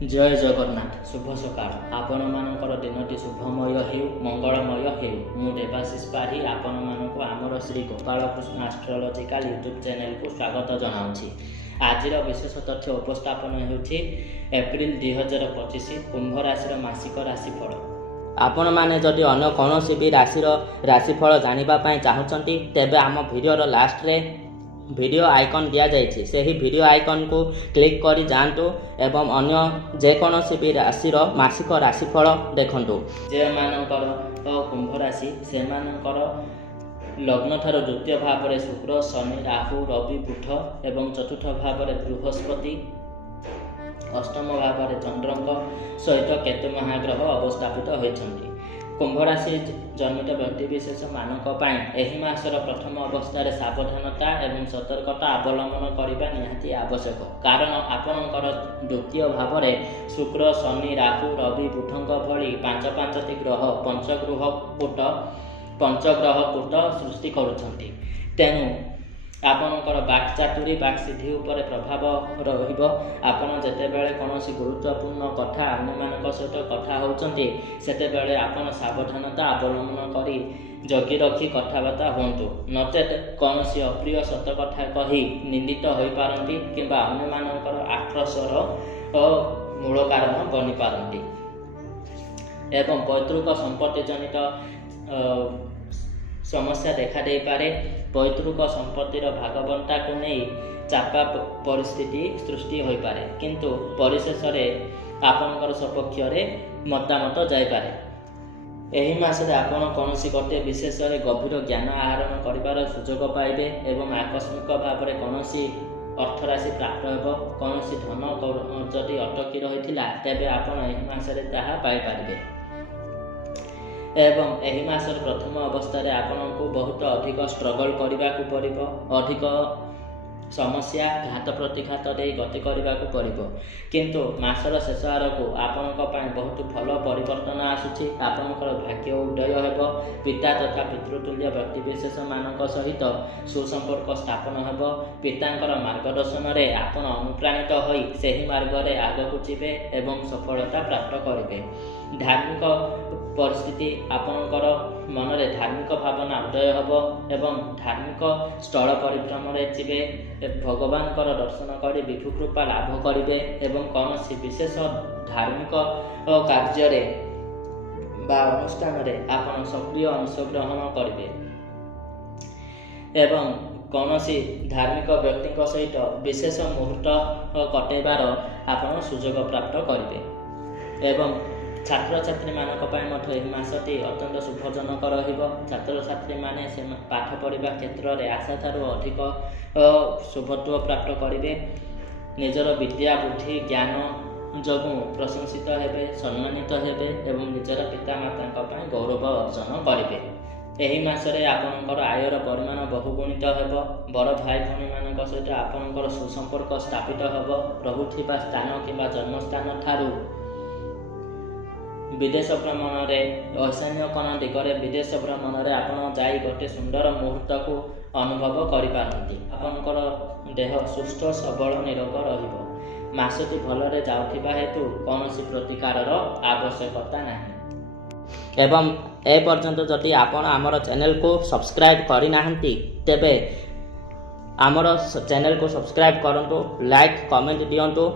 जय जगन्नाथ शुभ सकाळ आपण मानकर दिनटी शुभमय हेउ मंगलमय हेउ मु देवाशीष पाढ़ी आपण मानक आमर Shri Gopal Krishna astrological YouTube channel को स्वागत जनाऊँगी। आज विशेष तथ्य उपस्थापन होउछि एप्रिल 2025 कुंभ राशि मासिक राशिफल। आपण माने जदि अन्य कौनसी भी राशिफल जानिबा पय चाहउछंती तेबे आम वीडियो लास्ट रे वीडियो आइकन दिया जाइछि सेही वीडियो आइकन को क्लिक करी जानतु एवं अन्य जेकोसी भी राशि मासिक राशिफल देखंतु। जे मानकर कुंभ राशि से मानकर लग्न ठार द्वितीय भाव में शुक्र शनि राहु रवि बुध एवं चतुर्थ भाव में बृहस्पति अष्टम भाव में चंद्रक सहित केतु महाग्रह अवस्थापित होइछन्ति। कुंभ राशि जन्मित व्यक्तिविशेष मानक एही मासर प्रथम अवस्था सावधानता एवं सतर्कता अवलंबन करने निहाती आवश्यक कारण आपणकर द्वितीय भाव में शुक्र शनि राहु रवि बुधंक भली पांच पांचटी ग्रह पंचग्रह कूट सृष्टि करुछन्ति। तेणु आपणकर बाक चातुरी बाक सिद्धि उपर प्रभाव रहिबो। आपण जेतेबेले कोनोसी गुरुत्वपूर्ण कथा अन्यमानक सहित कथा होउचंती सेतेबेले आपण सावधानता अवलंबन करी जगी रखी कथबार्ता हुंतु नचेत कोनोसी अप्रिय सत कथा कही निंदित होई पारंती किंबा अन्यमानकर आक्रोशर मूल कारण बनी पारंती एवं पैतृक संपत्ति जनित समस्या देखा दे पारे। पैतृक संपत्तिर भागबंटा को नहीं चापा परिस्थिति सृष्टि हो पारे किंतु परिशेष आपणकर सपक्ष मतामत जापे। एही मासरे आपण कौनसी गोटे विशेष गभीर ज्ञान आहरण कर सुजोग पाइबे एवं आकस्मिक भाव में कौनसी अर्थराशि प्राप्त हो कौनसी धन जदि अटकी रही तेबे आपण एही मासरे ताहा पाई पारिबे। एवं एही मासर प्रथम अवस्था आपण को बहुत अधिक स्ट्रगल करने को पड़िबो अधिक समस्या घात प्रतिघात दे गति करने को पड़िबो किंतु मासर शेष आड़क आपणक बहुत भल परिवर्तन आसुछि। आपणकर भाग्य उदय हेबो पिता तथा पितृतुल्य व्यक्तिविशेष मानक सहित सुसंपर्क स्थापन हेबो। पितांकर मार्गदर्शन रे आपण अनुप्राणित होई सेही मार्ग रे आगकु जिबे एवं सफलता प्राप्त करिबे। धार्मिक परिस्थिति आपणकर मन में धार्मिक भावना उदय हेबो एवं धार्मिक स्थल परिभ्रमण जीवे भगवान दर्शन कर विभु कृपा लाभ करेंगे एवं कौन विशेष धार्मिक कार्य अनुष्ठान आप सक्रिय अंशग्रहण करेंगे एवं कौन धार्मिक व्यक्ति सहित विशेष मुहूर्त कटेबार आप सुजोग प्राप्त करेंगे एवं छात्र छात्री मानक मासटी अत्यंत शुभजनक छात्र छात्री माने पाठ पढ़ा क्षेत्र में आशा ठारू अधिक शुभत्व प्राप्त करेंगे। निजर विद्या बुद्धि ज्ञान जगू प्रशंसित हेबे सम्मानित हेबे एवं निजर पितामाता गौरव अर्जन करेंगे। एही मासरे आपणकर आयर परिमाण बहुगुणित हेबो। बड़ भाई भौणी मानक सहित आपणकर सुसंपर्क स्थापित हेबो। रहुथिबा स्थान किंबा जन्मस्थान ठारू विदेश भ्रमण में असैन्यकरण दिगरे विदेश भ्रमण में आपड़ जाई गोटे सुंदर मुहूर्त को अनुभव करिपारंती। आपणकर देह सुस्थ सबल निरोग रहिबो। मासटी भलरे जाउथिबा हेतु कौनसी प्रतिकारर आवश्यकता नाही। एवं ए पर्यंत जदि आपण आमर चैनल को सब्सक्राइब करि नाहंती तेबे आमर चैनल को सब्सक्राइब करंतु लाइक कमेंट दियंतु।